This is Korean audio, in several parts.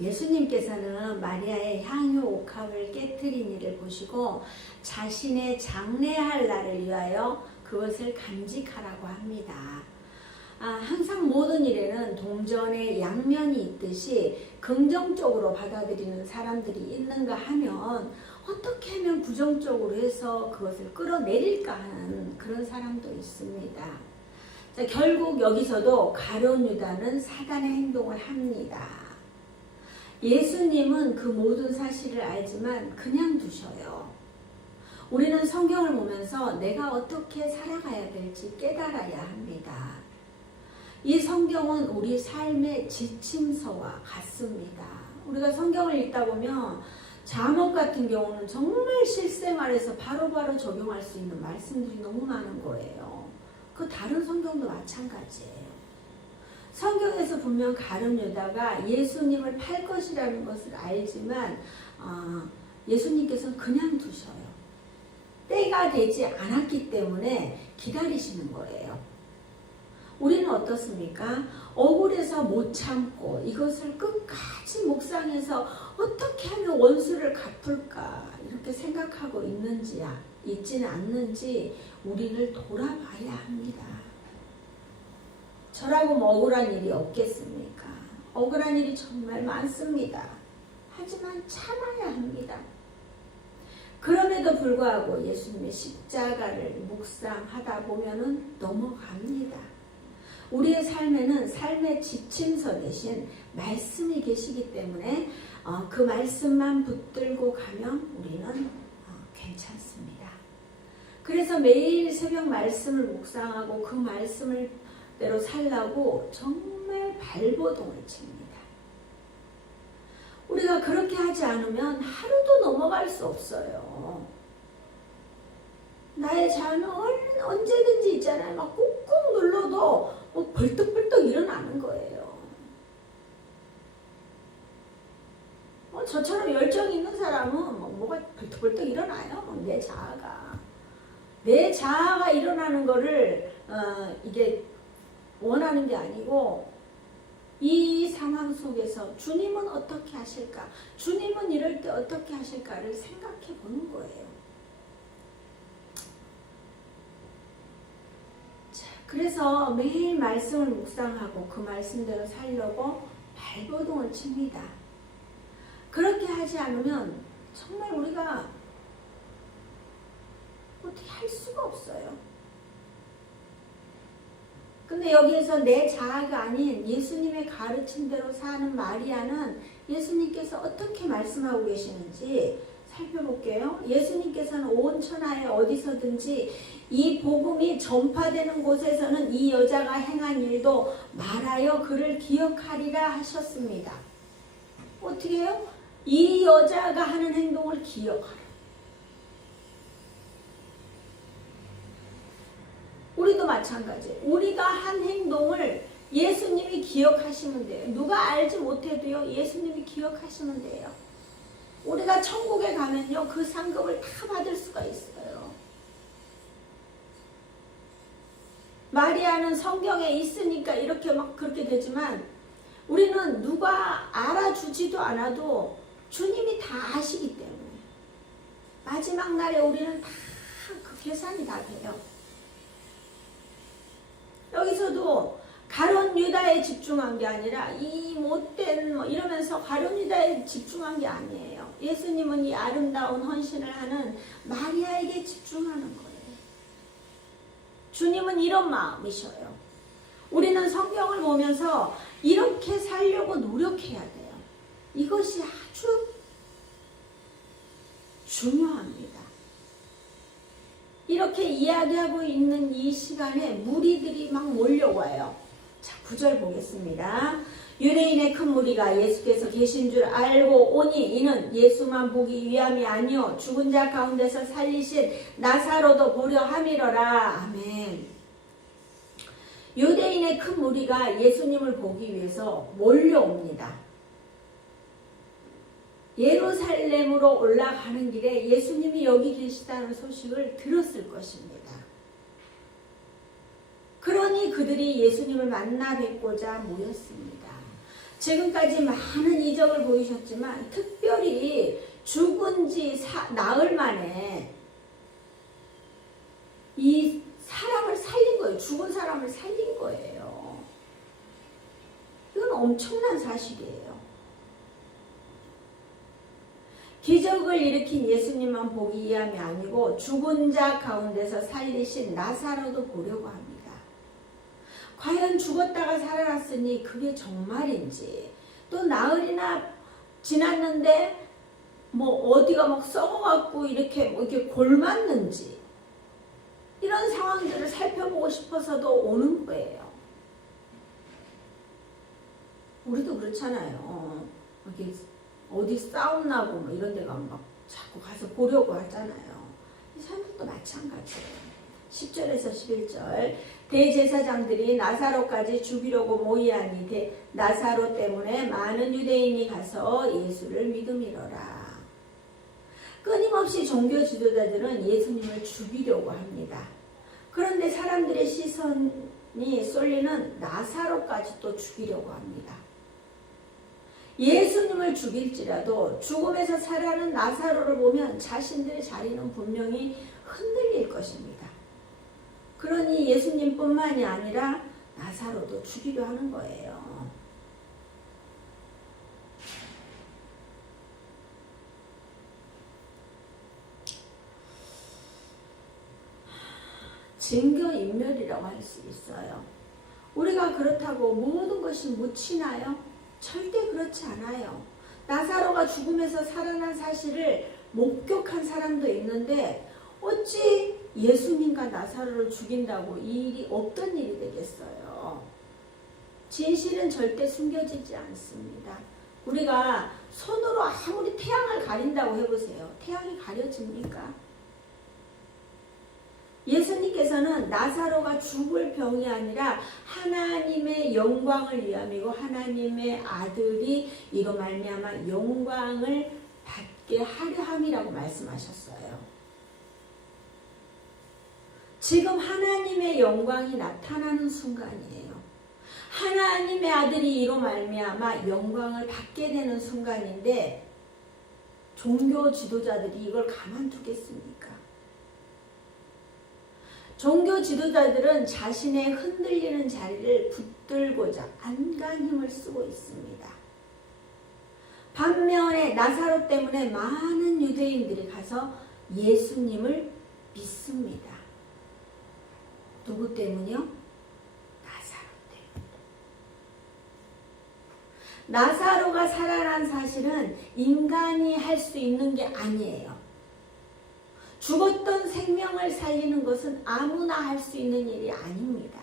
예수님께서는 마리아의 향유 옥합을 깨뜨린 일을 보시고 자신의 장례할 날을 위하여 그것을 간직하라고 합니다. 항상 모든 일에는 동전의 양면이 있듯이 긍정적으로 받아들이는 사람들이 있는가 하면 어떻게 하면 부정적으로 해서 그것을 끌어내릴까 하는 그런 사람도 있습니다. 자, 결국 여기서도 가룟 유다는 사단의 행동을 합니다. 예수님은 그 모든 사실을 알지만 그냥 두셔요. 우리는 성경을 보면서 내가 어떻게 살아가야 될지 깨달아야 합니다. 이 성경은 우리 삶의 지침서와 같습니다. 우리가 성경을 읽다 보면 잠언 같은 경우는 정말 실생활에서 바로바로 적용할 수 있는 말씀들이 너무 많은 거예요. 그 다른 성경도 마찬가지예요. 성경에서 분명 가룟 유다가 예수님을 팔 것이라는 것을 알지만 예수님께서는 그냥 두셔요. 때가 되지 않았기 때문에 기다리시는 거예요. 우리는 어떻습니까? 억울해서 못 참고 이것을 끝까지 묵상해서 어떻게 하면 원수를 갚을까 이렇게 생각하고 있지는 않는지 우리를 돌아봐야 합니다. 저라고 뭐 억울한 일이 없겠습니까? 억울한 일이 정말 많습니다. 하지만 참아야 합니다. 그럼에도 불구하고 예수님의 십자가를 묵상하다 보면은 넘어갑니다. 우리의 삶에는 삶의 지침서 대신 말씀이 계시기 때문에 그 말씀만 붙들고 가면 우리는 괜찮습니다. 그래서 매일 새벽 말씀을 묵상하고 그 말씀을 대로 살라고 정말 발버둥을 칩니다. 우리가 그렇게 하지 않으면 하루도 넘어갈 수 없어요. 나의 자아는 언제든지 있잖아요. 막 꾹꾹 눌러도 벌떡벌떡 일어나는 거예요. 저처럼 열정이 있는 사람은 뭐가 벌떡벌떡 일어나요. 내 자아가 일어나는 거를 이게 원하는 게 아니고 이 상황 속에서 주님은 어떻게 하실까? 주님은 이럴 때 어떻게 하실까를 생각해 보는 거예요. 자, 그래서 매일 말씀을 묵상하고 그 말씀대로 살려고 발버둥을 칩니다. 그렇게 하지 않으면 정말 우리가 어떻게 할 수가 없어요. 근데 여기에서 내 자아가 아닌 예수님의 가르침대로 사는 마리아는 예수님께서 어떻게 말씀하고 계시는지 살펴볼게요. 예수님께서는 온 천하에 어디서든지 이 복음이 전파되는 곳에서는 이 여자가 행한 일도 말하여 그를 기억하리라 하셨습니다. 어떻게 해요? 이 여자가 하는 행동을 기억하라. 우리도 마찬가지. 우리가 한 행동을 예수님이 기억하시면 돼요. 누가 알지 못해도요. 예수님이 기억하시면 돼요. 우리가 천국에 가면요. 그 상급을 다 받을 수가 있어요. 마리아는 성경에 있으니까 이렇게 막 그렇게 되지만 우리는 누가 알아주지도 않아도 주님이 다 아시기 때문에 마지막 날에 우리는 다 그 계산이 다 돼요. 여기서도 가룟 유다에 집중한 게 아니라 이 못된 이러면서 가룟 유다에 집중한 게 아니에요. 예수님은 이 아름다운 헌신을 하는 마리아에게 집중하는 거예요. 주님은 이런 마음이셔요. 우리는 성경을 보면서 이렇게 살려고 노력해야 돼요. 이것이 아주 중요합니다. 이렇게 이야기하고 있는 이 시간에 무리들이 막 몰려와요. 자, 9절 보겠습니다. 유대인의 큰 무리가 예수께서 계신 줄 알고 오니 이는 예수만 보기 위함이 아니요 죽은 자 가운데서 살리신 나사로도 보려 함이러라. 아멘. 유대인의 큰 무리가 예수님을 보기 위해서 몰려옵니다. 예루살렘으로 올라가는 길에 예수님이 여기 계시다는 소식을 들었을 것입니다. 그러니 그들이 예수님을 만나 뵙고자 모였습니다. 지금까지 많은 이적을 보이셨지만 특별히 죽은 지 나흘 만에 이 사람을 살린 거예요. 죽은 사람을 살린 거예요. 이건 엄청난 사실이에요. 기적을 일으킨 예수님만 보기 위함이 아니고 죽은 자 가운데서 살리신 나사로도 보려고 합니다. 과연 죽었다가 살아났으니 그게 정말인지, 또 나흘이나 지났는데 뭐 어디가 막 썩어갖고 이렇게 골맞는지, 이런 상황들을 살펴보고 싶어서도 오는 거예요. 우리도 그렇잖아요. 어디 싸움 나고 뭐 이런 데 가면 막 자꾸 가서 보려고 하잖아요. 이 사람들도 마찬가지예요. 10절에서 11절 대제사장들이 나사로까지 죽이려고 모이하니 나사로 때문에 많은 유대인이 가서 예수를 믿음이러라. 끊임없이 종교 지도자들은 예수님을 죽이려고 합니다. 그런데 사람들의 시선이 쏠리는 나사로까지 또 죽이려고 합니다. 예수님을 죽일지라도 죽음에서 살아나는 나사로를 보면 자신들의 자리는 분명히 흔들릴 것입니다. 그러니 예수님뿐만이 아니라 나사로도 죽이려 하는 거예요. 증거인멸이라고 할 수 있어요. 우리가 그렇다고 모든 것이 묻히나요? 절대 그렇지 않아요. 나사로가 죽음에서 살아난 사실을 목격한 사람도 있는데 어찌 예수님과 나사로를 죽인다고 이 일이 없던 일이 되겠어요. 진실은 절대 숨겨지지 않습니다. 우리가 손으로 아무리 태양을 가린다고 해보세요. 태양이 가려집니까? 예수님께서는 나사로가 죽을 병이 아니라 하나님의 영광을 위함이고 하나님의 아들이 이로 말미암아 영광을 받게 하려 함이라고 말씀하셨어요. 지금 하나님의 영광이 나타나는 순간이에요. 하나님의 아들이 이로 말미암아 영광을 받게 되는 순간인데 종교 지도자들이 이걸 가만두겠습니까? 종교 지도자들은 자신의 흔들리는 자리를 붙들고자 안간 힘을 쓰고 있습니다. 반면에 나사로 때문에 많은 유대인들이 가서 예수님을 믿습니다. 누구 때문이요? 나사로 때문. 나사로가 살아난 사실은 인간이 할 수 있는 게 아니에요. 죽었던 생명을 살리는 것은 아무나 할 수 있는 일이 아닙니다.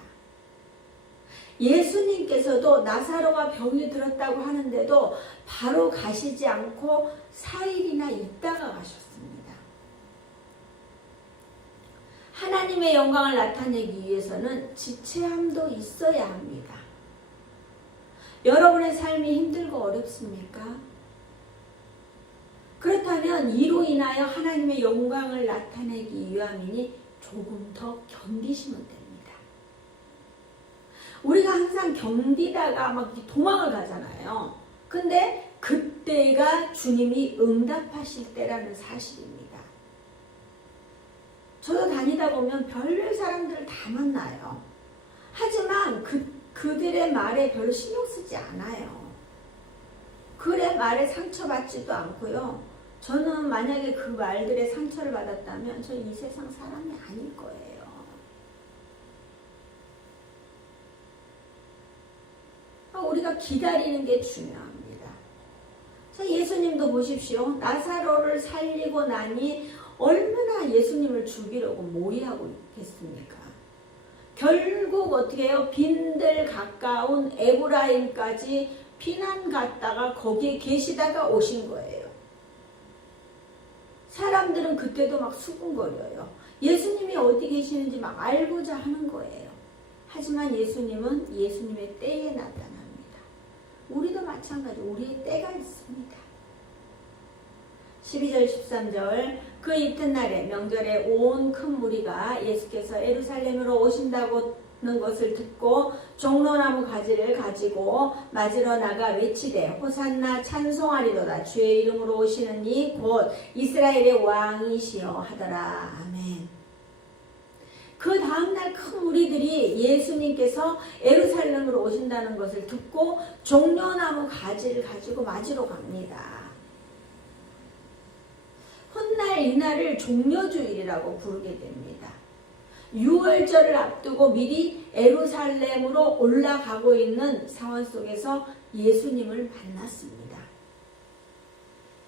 예수님께서도 나사로가 병이 들었다고 하는데도 바로 가시지 않고 4일이나 있다가 가셨습니다. 하나님의 영광을 나타내기 위해서는 지체함도 있어야 합니다. 여러분의 삶이 힘들고 어렵습니까? 그렇다면 이로 인하여 하나님의 영광을 나타내기 위함이니 조금 더 견디시면 됩니다. 우리가 항상 견디다가 막 도망을 가잖아요. 근데 그때가 주님이 응답하실 때라는 사실입니다. 저도 다니다 보면 별별 사람들을 다 만나요. 하지만 그들의 말에 별로 신경 쓰지 않아요. 그의 말에 상처받지도 않고요. 저는 만약에 그 말들의 상처를 받았다면 저 이 세상 사람이 아닐 거예요. 우리가 기다리는 게 중요합니다. 예수님도 보십시오. 나사로를 살리고 나니 얼마나 예수님을 죽이려고 모의하고 있겠습니까? 결국 어떻게 해요? 빈들 가까운 에브라임까지 피난 갔다가 거기에 계시다가 오신 거예요. 사람들은 그때도 막 수군거려요. 예수님이 어디 계시는지 막 알고자 하는 거예요. 하지만 예수님은 예수님의 때에 나타납니다. 우리도 마찬가지, 우리의 때가 있습니다. 12절 13절 그 이튿날에 명절에 온 큰 무리가 예수께서 예루살렘으로 오신다고 것을 듣고 종로나무 가지를 가지고 맞으러 나가 외치되 호산나 찬송하리로다. 주의 이름으로 오시는 이 곧 이스라엘의 왕이시여 하더라. 아멘. 그 다음날 큰 무리들이 예수님께서 예루살렘으로 오신다는 것을 듣고 종려나무 가지를 가지고 맞으러 갑니다. 훗날 이날을 종려주일이라고 부르게 됩니다. 6월절을 앞두고 미리 예루살렘으로 올라가고 있는 상황 속에서 예수님을 만났습니다.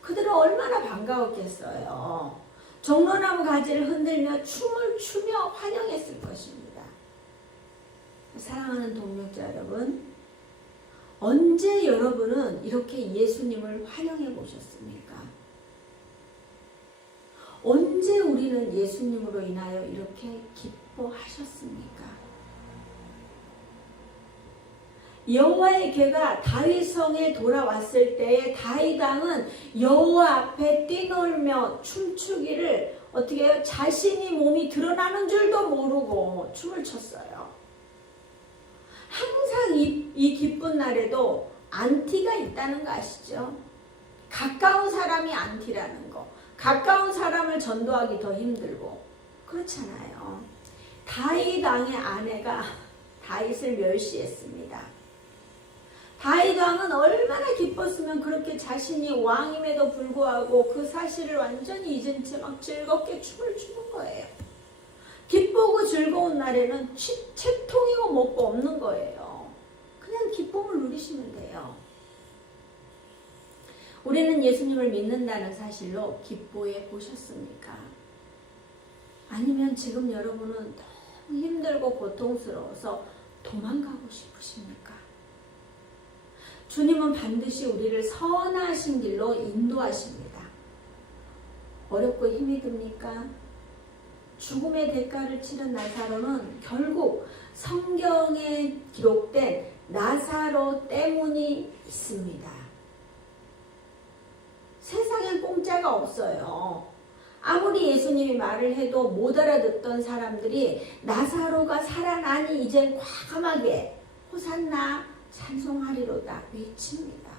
그들은 얼마나 반가웠겠어요. 종려나무 가지를 흔들며 춤을 추며 환영했을 것입니다. 사랑하는 동역자 여러분, 언제 여러분은 이렇게 예수님을 환영해 보셨습니까? 언제 우리는 예수님으로 인하여 이렇게 기뻐하셨습니까? 여호와의 괴가 다윗성에 돌아왔을 때에 다윗 왕은 여호와 앞에 뛰놀며 춤추기를 어떻게 해요? 자신이 몸이 드러나는 줄도 모르고 춤을 췄어요. 항상 이 기쁜 날에도 안티가 있다는 거 아시죠? 가까운 사람이 안티라는 거. 가까운 사람을 전도하기 더 힘들고 그렇잖아요. 다윗 왕의 아내가 다윗을 멸시했습니다. 다윗 왕은 얼마나 기뻤으면 그렇게 자신이 왕임에도 불구하고 그 사실을 완전히 잊은 채 막 즐겁게 춤을 추는 거예요. 기쁘고 즐거운 날에는 채통이고 먹고 없는 거예요. 그냥 기쁨을 누리시면 돼요. 우리는 예수님을 믿는다는 사실로 기뻐해 보셨습니까? 아니면 지금 여러분은 너무 힘들고 고통스러워서 도망가고 싶으십니까? 주님은 반드시 우리를 선하신 길로 인도하십니다. 어렵고 힘이 듭니까? 죽음의 대가를 치른 나사로는 결국 성경에 기록된 나사로 때문이 있습니다. 세상엔 공짜가 없어요. 아무리 예수님이 말을 해도 못 알아듣던 사람들이 나사로가 살아나니 이젠 과감하게 호산나 찬송하리로다 외칩니다.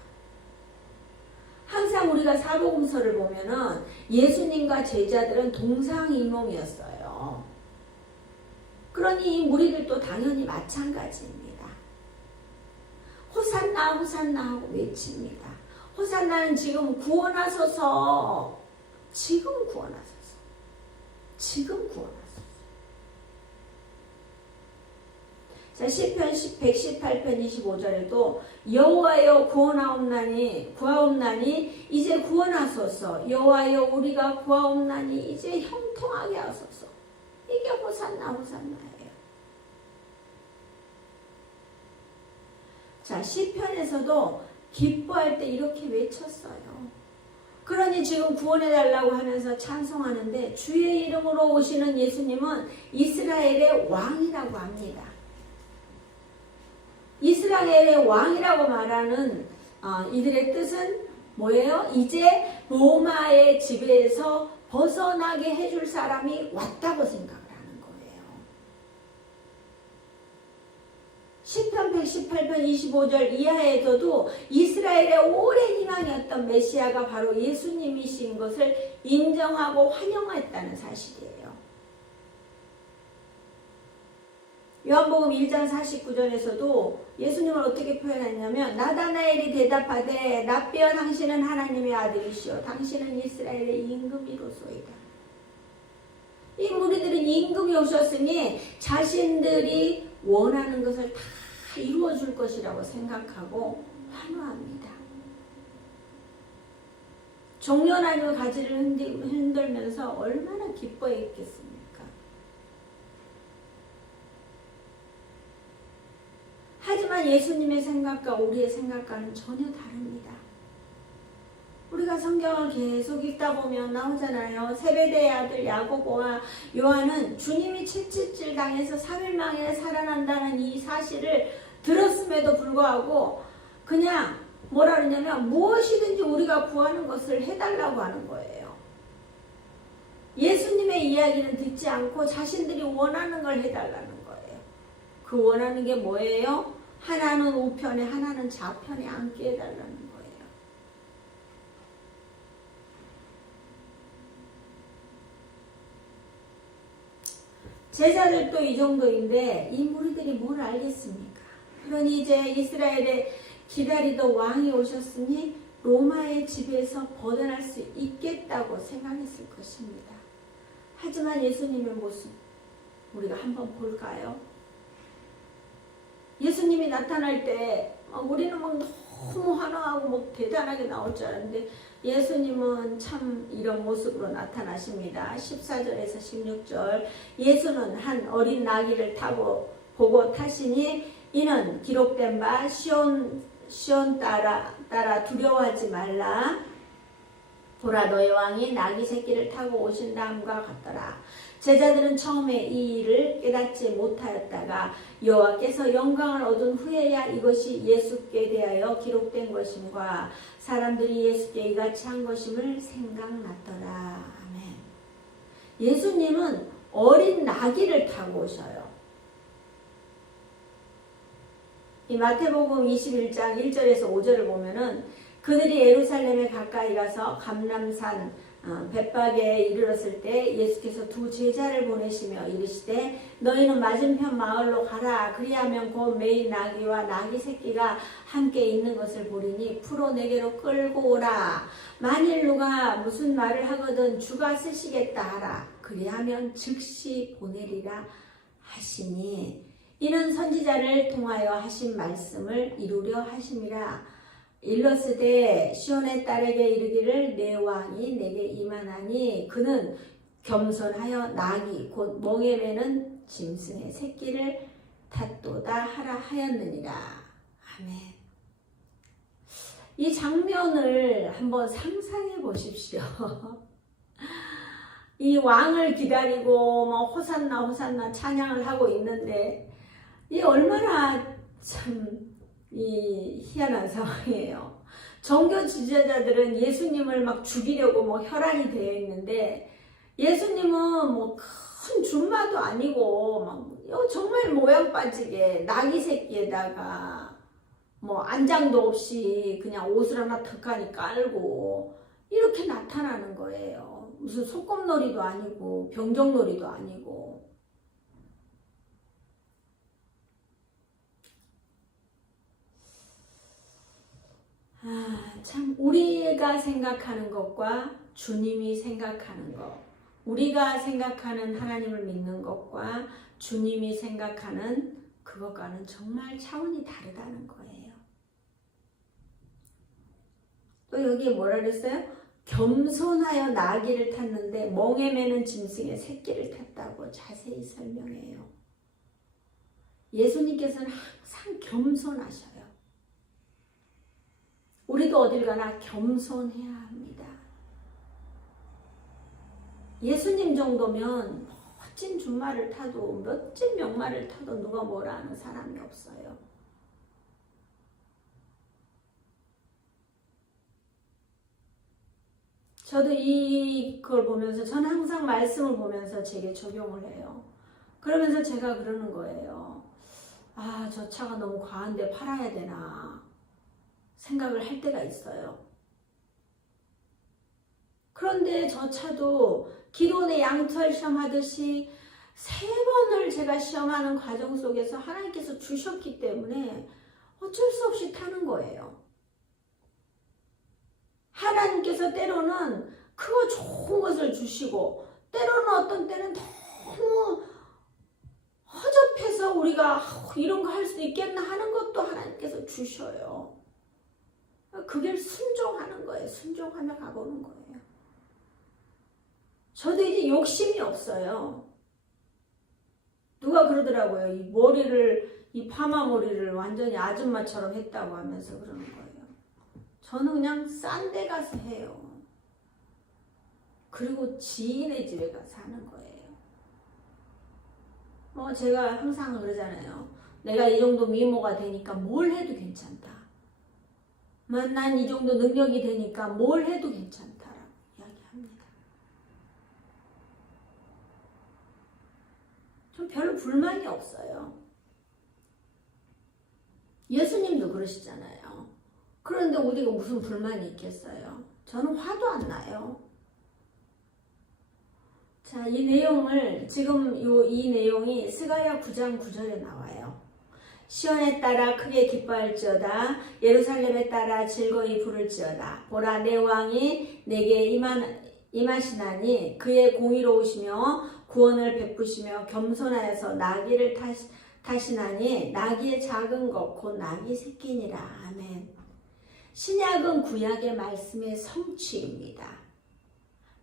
항상 우리가 사복음서를 보면은 예수님과 제자들은 동상이몽이었어요. 그러니 이 무리들도 당연히 마찬가지입니다. 호산나 호산나 하고 외칩니다. 호산나는 지금 구원하소서. 지금 구원하소서. 지금 구원하소서. 자, 시편 118편 25절에도 여호와여 구하옵나니 이제 구원하소서. 여호와여 우리가 구하옵나니 이제 형통하게 하소서. 이게 호산나 호산나예요. 자, 시편에서도 기뻐할 때 이렇게 외쳤어요. 그러니 지금 구원해달라고 하면서 찬송하는데 주의 이름으로 오시는 예수님은 이스라엘의 왕이라고 합니다. 이스라엘의 왕이라고 말하는 이들의 뜻은 뭐예요? 이제 로마의 지배에서 벗어나게 해줄 사람이 왔다고 생각을 하는 거예요. 시편 118편 25절 이하에서도 이스라엘의 오랜 희망이었던 메시아가 바로 예수님이신 것을 인정하고 환영했다는 사실이에요. 요한복음 1장 49절에서도 예수님을 어떻게 표현했냐면 나다나엘이 대답하되 랍비여 당신은 하나님의 아들이시오 당신은 이스라엘의 임금이로소이다. 이 무리들은 임금이 오셨으니 자신들이 원하는 것을 다 이루어줄 것이라고 생각하고 환호합니다. 종려나무 가지를 흔들면서 얼마나 기뻐했겠습니까? 하지만 예수님의 생각과 우리의 생각과는 전혀 다릅니다. 우리가 성경을 계속 읽다 보면 나오잖아요. 세베대의 아들 야고보와 요한은 주님이 채찍질 당해서 3일 만에 살아난다는 이 사실을 들었음에도 불구하고 그냥 뭐라 그러냐면 무엇이든지 우리가 구하는 것을 해달라고 하는 거예요. 예수님의 이야기는 듣지 않고 자신들이 원하는 걸 해달라는 거예요. 그 원하는 게 뭐예요? 하나는 우편에 하나는 좌편에 앉게 해달라는 거예요. 제자들도 이 정도인데 이 무리들이 뭘 알겠습니까? 그러니 이제 이스라엘에 기다리던 왕이 오셨으니 로마의 지배에서 벗어날 수 있겠다고 생각했을 것입니다. 하지만 예수님의 모습 우리가 한번 볼까요? 예수님이 나타날 때 우리는 막 너무 환호하고 막 대단하게 나올 줄 알았는데 예수님은 참 이런 모습으로 나타나십니다. 14절에서 16절 예수는 한 어린 나귀를 타고 보고 타시니 이는 기록된 바 시온 따라 두려워하지 말라. 보라 너의 왕이 나귀 새끼를 타고 오신다함과 같더라. 제자들은 처음에 이 일을 깨닫지 못하였다가 여호와께서 영광을 얻은 후에야 이것이 예수께 대하여 기록된 것임과 사람들이 예수께 이같이 한 것임을 생각났더라. 아멘. 예수님은 어린 나귀를 타고 오셔요. 이 마태복음 21장 1절에서 5절을 보면은 그들이 예루살렘에 가까이 가서 감람산 벳박에 이르렀을 때 예수께서 두 제자를 보내시며 이르시되 너희는 맞은편 마을로 가라. 그리하면 곧 매인 나귀와 나귀 새끼가 함께 있는 것을 보리니 풀어 내게로 끌고 오라. 만일 누가 무슨 말을 하거든 주가 쓰시겠다 하라. 그리하면 즉시 보내리라 하시니 이는 선지자를 통하여 하신 말씀을 이루려 하심이라. 일러스되 시온의 딸에게 이르기를 내 왕이 내게 임하나니 그는 겸손하여 나귀 곧 멍에 매는 짐승의 새끼를 탔도다 하라 하였느니라. 아멘. 이 장면을 한번 상상해 보십시오. 이 왕을 기다리고 뭐 호산나 호산나 찬양을 하고 있는데 이 얼마나 참 이 희한한 상황이에요. 종교 지지자들은 예수님을 막 죽이려고 뭐 혈안이 되어 있는데 예수님은 뭐 큰 준마도 아니고 막 정말 모양 빠지게 나귀 새끼에다가 뭐 안장도 없이 그냥 옷을 하나 덕하니 깔고 이렇게 나타나는 거예요. 무슨 소꿉놀이도 아니고 병정놀이도 아니고. 참 우리가 생각하는 것과 주님이 생각하는 것, 우리가 생각하는 하나님을 믿는 것과 주님이 생각하는 그것과는 정말 차원이 다르다는 거예요. 또 여기에 뭐라 그랬어요? 겸손하여 나귀를 탔는데 멍에 매는 짐승의 새끼를 탔다고 자세히 설명해요. 예수님께서는 항상 겸손하셔요. 우리도 어딜 가나 겸손해야 합니다. 예수님 정도면 멋진 준마를 타도 멋진 명마를 타도 누가 뭐라 하는 사람이 없어요. 저도 이걸 보면서 저는 항상 말씀을 보면서 제게 적용을 해요. 그러면서 제가 그러는 거예요. 아, 저 차가 너무 과한데 팔아야 되나 생각을 할 때가 있어요. 그런데 저 차도 기론의 양털 시험하듯이 3번을 제가 시험하는 과정 속에서 하나님께서 주셨기 때문에 어쩔 수 없이 타는 거예요. 하나님께서 때로는 크고 좋은 것을 주시고 때로는 어떤 때는 너무 허접해서 우리가 이런 거 할 수 있겠나 하는 것도 하나님께서 주셔요. 그게 순종하는 거예요. 순종하며 가보는 거예요. 저도 이제 욕심이 없어요. 누가 그러더라고요. 이 머리를, 이 파마 머리를 완전히 아줌마처럼 했다고 하면서 그러는 거예요. 저는 그냥 싼 데 가서 해요. 그리고 지인의 집에 가서 하는 거예요. 뭐 제가 항상 그러잖아요. 내가 이 정도 미모가 되니까 뭘 해도 괜찮다. 난 이 정도 능력이 되니까 뭘 해도 괜찮다라고 이야기합니다. 좀 별로 불만이 없어요. 예수님도 그러시잖아요. 그런데 우리가 무슨 불만이 있겠어요? 저는 화도 안 나요. 자, 이 내용을 지금 이 내용이 스가랴 9장 9절에 나와요. 시온에 따라 크게 기뻐할지어다. 예루살렘에 따라 즐거이 부를지어다. 보라, 내 왕이 내게 임하시나니 그의 공의로우시며 구원을 베푸시며 겸손하여서 나귀를 타시나니 나귀의 작은 것 곧 나귀 새끼니라. 아멘. 신약은 구약의 말씀의 성취입니다.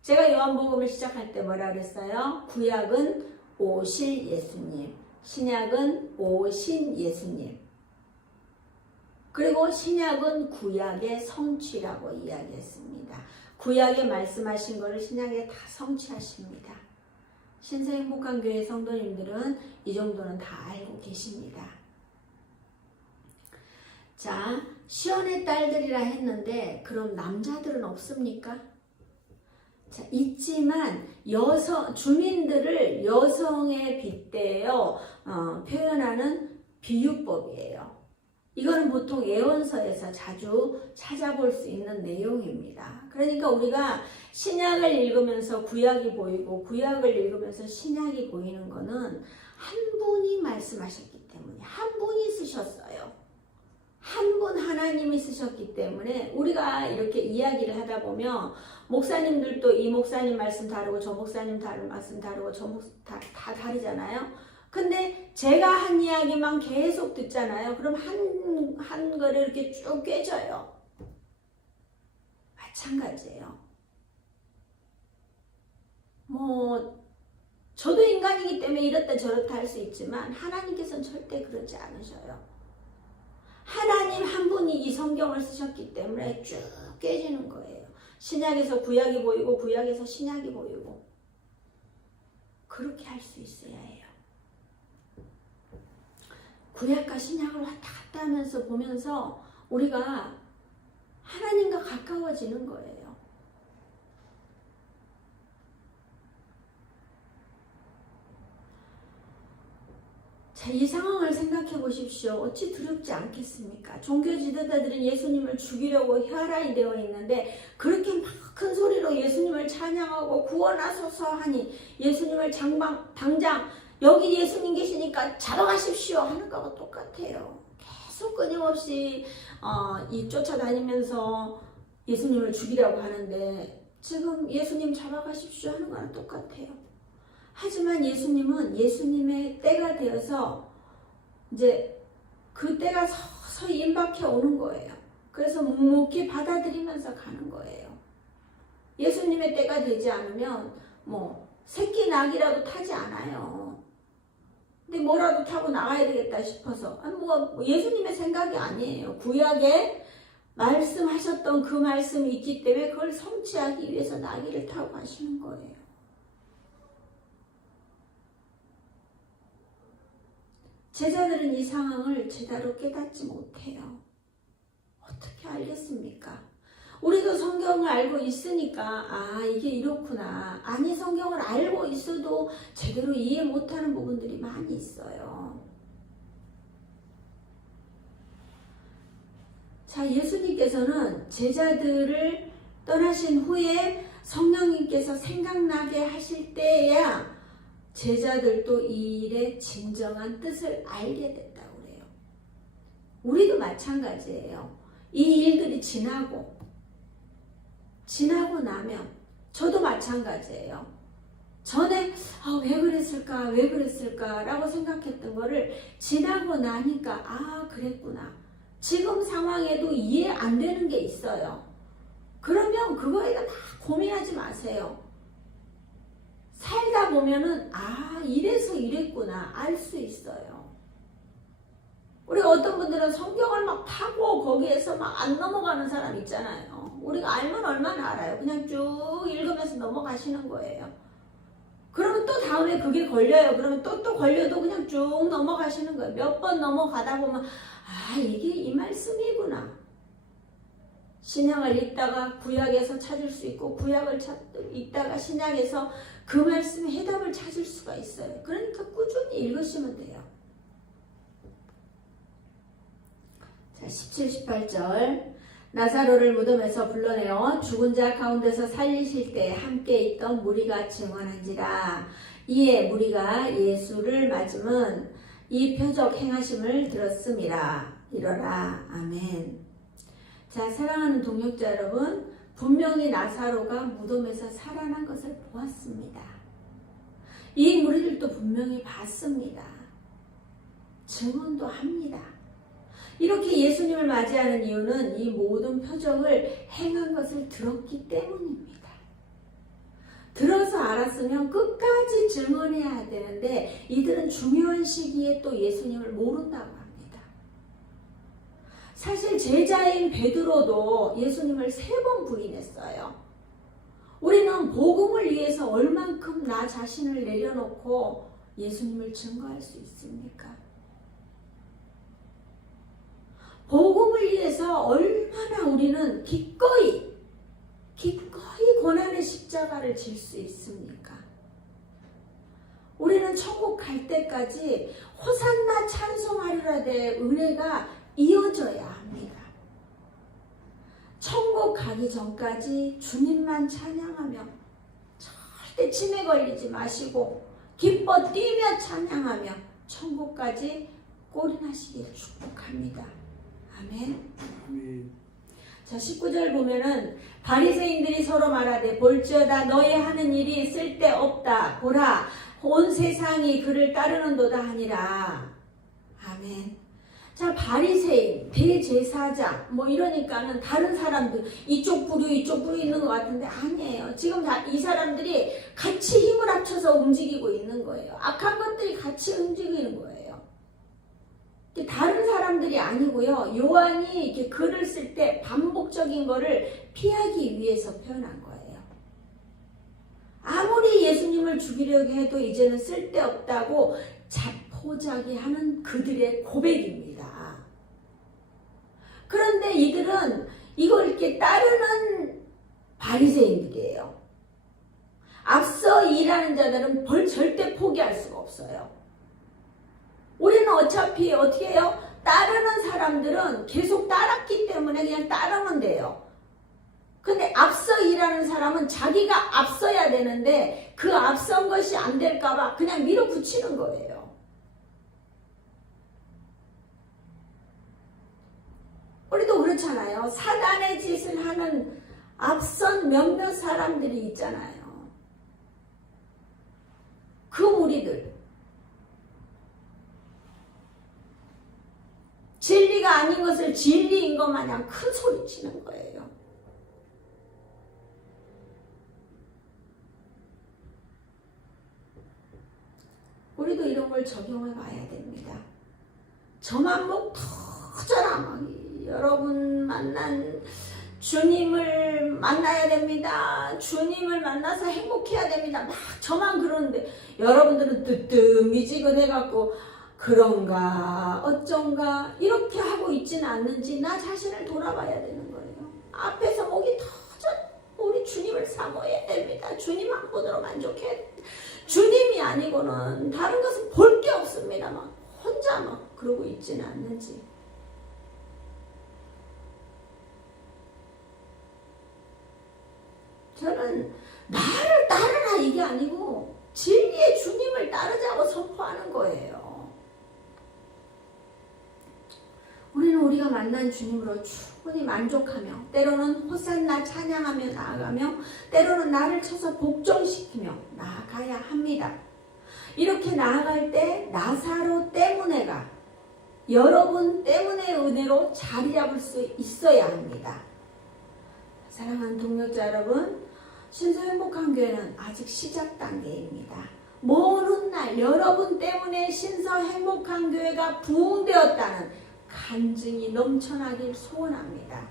제가 요한복음을 시작할 때 뭐라 그랬어요? 구약은 오실 예수님, 신약은 오신 예수님, 그리고 신약은 구약의 성취라고 이야기했습니다. 구약에 말씀하신 것을 신약에 다 성취하십니다. 신세행복한교회 성도님들은 이 정도는 다 알고 계십니다. 자, 시온의 딸들이라 했는데 그럼 남자들은 없습니까? 자, 있지만 주민들을 여성에 빗대어 표현하는 비유법이에요. 이거는 보통 예언서에서 자주 찾아볼 수 있는 내용입니다. 그러니까 우리가 신약을 읽으면서 구약이 보이고 구약을 읽으면서 신약이 보이는 거는 한 분이 말씀하셨기 때문에, 한 분이 쓰셨어요. 한 분 하나님이 쓰셨기 때문에 우리가 이렇게 이야기를 하다 보면 목사님들도 이 목사님 말씀 다르고 저 목사님 다른 말씀 다르고 다 다르잖아요. 근데 제가 한 이야기만 계속 듣잖아요. 그럼 한 거를 이렇게 쭉 깨져요. 마찬가지예요. 저도 인간이기 때문에 이렇다 저렇다 할 수 있지만 하나님께서는 절대 그러지 않으셔요. 하나님 한 분이 이 성경을 쓰셨기 때문에 쭉 깨지는 거예요. 신약에서 구약이 보이고 구약에서 신약이 보이고 그렇게 할 수 있어야 해요. 구약과 신약을 왔다 갔다 하면서 보면서 우리가 하나님과 가까워지는 거예요. 자, 이 상황을 생각해 보십시오. 어찌 두렵지 않겠습니까? 종교 지도자들은 예수님을 죽이려고 혈안이 되어 있는데 그렇게 막 큰 소리로 예수님을 찬양하고 구원하소서 하니 예수님을 당장 여기 예수님 계시니까 잡아가십시오 하는 거하고 똑같아요. 계속 끊임없이 쫓아다니면서 예수님을 죽이려고 하는데 지금 예수님 잡아가십시오 하는 거랑 똑같아요. 하지만 예수님은 예수님의 때가 되어서 이제 그 때가 서서히 임박해 오는 거예요. 그래서 묵묵히 받아들이면서 가는 거예요. 예수님의 때가 되지 않으면 새끼 낙이라도 타지 않아요. 근데 뭐라도 타고 나가야 되겠다 싶어서 예수님의 생각이 아니에요. 구약에 말씀하셨던 그 말씀이 있기 때문에 그걸 성취하기 위해서 나귀를 타고 가시는 거예요. 제자들은 이 상황을 제대로 깨닫지 못해요. 어떻게 알겠습니까? 우리도 성경을 알고 있으니까 이게 이렇구나. 아니, 성경을 알고 있어도 제대로 이해 못하는 부분들이 많이 있어요. 자, 예수님께서는 제자들을 떠나신 후에 성령님께서 생각나게 하실 때에야 제자들도 이 일의 진정한 뜻을 알게 된다고 그래요. 우리도 마찬가지예요. 이 일들이 지나고 나면 저도 마찬가지예요. 전에 왜 그랬을까 라고 생각했던 거를 지나고 나니까 그랬구나. 지금 상황에도 이해 안 되는 게 있어요. 그러면 그거에 대해 막 고민하지 마세요. 살다 보면은 이래서 이랬구나 알 수 있어요. 우리 어떤 분들은 성경을 막 파고 거기에서 막 안 넘어가는 사람 있잖아요. 우리가 알면 얼마나 알아요. 그냥 쭉 읽으면서 넘어가시는 거예요. 그러면 또 다음에 그게 걸려요. 그러면 또 걸려도 그냥 쭉 넘어가시는 거예요. 몇 번 넘어가다 보면 이게 이 말씀이구나. 신약을 읽다가 구약에서 찾을 수 있고 구약을 읽다가 신약에서 그 말씀의 해답을 찾을 수가 있어요. 그러니까 꾸준히 읽으시면 돼요. 17, 18절. 나사로를 무덤에서 불러내어 죽은 자 가운데서 살리실 때 함께 있던 무리가 증언한지라. 이에 무리가 예수를 맞음은 이 표적 행하심을 들었음이라. 이러라. 아멘. 자, 사랑하는 동역자 여러분, 분명히 나사로가 무덤에서 살아난 것을 보았습니다. 이 무리들도 분명히 봤습니다. 증언도 합니다. 이렇게 예수님을 맞이하는 이유는 이 모든 표적을 행한 것을 들었기 때문입니다. 들어서 알았으면 끝까지 증언해야 되는데 이들은 중요한 시기에 또 예수님을 모른다고 합니다. 사실 제자인 베드로도 예수님을 3번 부인했어요. 우리는 복음을 위해서 얼만큼 나 자신을 내려놓고 예수님을 증거할 수 있습니까? 복음을 위해서 얼마나 우리는 기꺼이 고난의 십자가를 질 수 있습니까? 우리는 천국 갈 때까지 호산나 찬송하리라 될 은혜가 이어져야 합니다. 천국 가기 전까지 주님만 찬양하며 절대 치매 걸리지 마시고 기뻐 뛰며 찬양하며 천국까지 꼴인하시기를 축복합니다. 아멘. 자, 19절 보면은 바리새인들이 서로 말하되 볼지어다 너희 하는 일이 쓸데없다. 보라 온 세상이 그를 따르는도다 하니라. 아멘. 자, 바리새인, 대제사장 뭐 이러니까는 다른 사람들 이쪽 부류 있는 것 같은데 아니에요. 지금 다 이 사람들이 같이 힘을 합쳐서 움직이고 있는 거예요. 악한 것들이 같이 움직이는 거예요. 다른 사람들이 아니고요. 요한이 이렇게 글을 쓸 때 반복적인 거를 피하기 위해서 표현한 거예요. 아무리 예수님을 죽이려고 해도 이제는 쓸데없다고 자포자기하는 그들의 고백입니다. 그런데 이들은 이걸 이렇게 따르는 바리새인들이에요. 앞서 일하는 자들은 절대 포기할 수가 없어요. 우리는 어차피 어떻게 해요? 따르는 사람들은 계속 따랐기 때문에 그냥 따르면 돼요. 근데 앞서 일하는 사람은 자기가 앞서야 되는데 그 앞선 것이 안 될까봐 그냥 밀어붙이는 거예요. 우리도 그렇잖아요. 사단의 짓을 하는 앞선 몇몇 사람들이 있잖아요. 그 무리들. 진리가 아닌 것을 진리인 것 마냥 큰 소리 치는 거예요. 우리도 이런 걸 적용해 봐야 됩니다. 저만 목 터져라 막 여러분 만난 주님을 만나야 됩니다. 주님을 만나서 행복해야 됩니다. 막 저만 그러는데 여러분들은 뜨뜻미지근해갖고 그런가 어쩐가 이렇게 하고 있지는 않는지 나 자신을 돌아봐야 되는 거예요. 앞에서 목이 터져 우리 주님을 사모해야 됩니다. 주님 한 분으로 만족해. 주님이 아니고는 다른 것은 볼 게 없습니다. 막 혼자 막 그러고 있지는 않는지. 저는 나를 따르라 이게 아니고 진리의 주님을 따르자고 선포하는 거예요. 우리는 우리가 만난 주님으로 충분히 만족하며 때로는 호산나 찬양하며 나아가며 때로는 나를 쳐서 복종시키며 나아가야 합니다. 이렇게 나아갈 때 나사로 때문에가 여러분 때문의 은혜로 자리 잡을 수 있어야 합니다. 사랑하는 동역자 여러분, 신서 행복한 교회는 아직 시작 단계입니다. 먼 훗날 여러분 때문에 신서 행복한 교회가 부흥되었다는 간증이 넘쳐나길 소원합니다.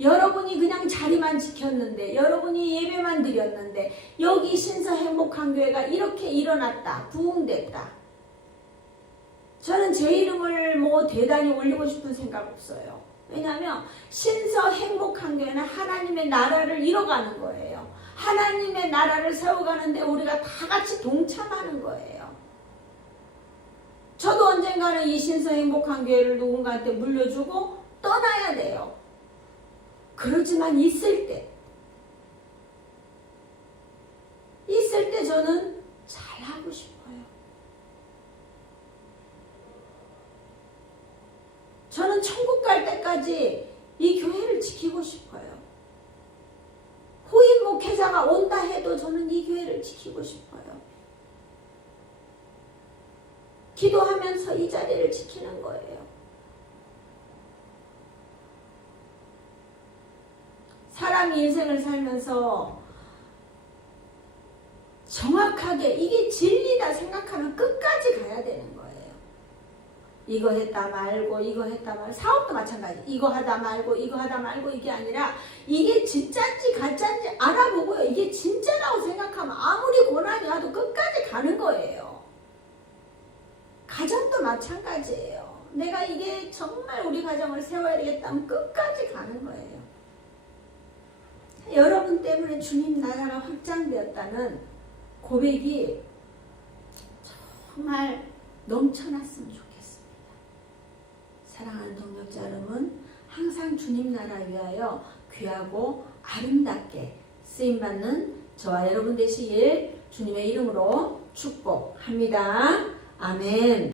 여러분이 그냥 자리만 지켰는데 여러분이 예배만 드렸는데 여기 신서 행복한 교회가 이렇게 일어났다. 부흥됐다. 저는 제 이름을 뭐 대단히 올리고 싶은 생각 없어요. 왜냐하면 신서 행복한 교회는 하나님의 나라를 이뤄가는 거예요. 하나님의 나라를 세워가는데 우리가 다 같이 동참하는 거예요. 저도 언젠가는 이 신서 행복한 교회를 누군가한테 물려주고 떠나야 돼요. 그렇지만 있을 때 저는 잘하고 싶어요. 저는 천국 갈 때까지 이 교회를 지키고 싶어요. 후임 목회자가 온다 해도 저는 이 교회를 지키고 싶어요. 기도하면서 이 자리를 지키는 거예요. 사람이 인생을 살면서 정확하게 이게 진리다 생각하면 끝까지 가야 되는 거예요. 이거 했다 말고 이거 했다 말고 사업도 마찬가지. 이거 하다 말고 이거 하다 말고 이게 아니라 이게 진짜인지 가짜인지 알아보고요. 이게 진짜라고 생각하면 아무리 고난이 와도 끝까지 가는 거예요. 가정도 마찬가지예요. 내가 이게 정말 우리 가정을 세워야 되겠다면 끝까지 가는 거예요. 여러분 때문에 주님 나라가 확장되었다는 고백이 정말 넘쳐났으면 좋겠습니다. 사랑하는 동역자 여러분, 항상 주님 나라 위하여 귀하고 아름답게 쓰임받는 저와 여러분 되시길 주님의 이름으로 축복합니다. 아멘.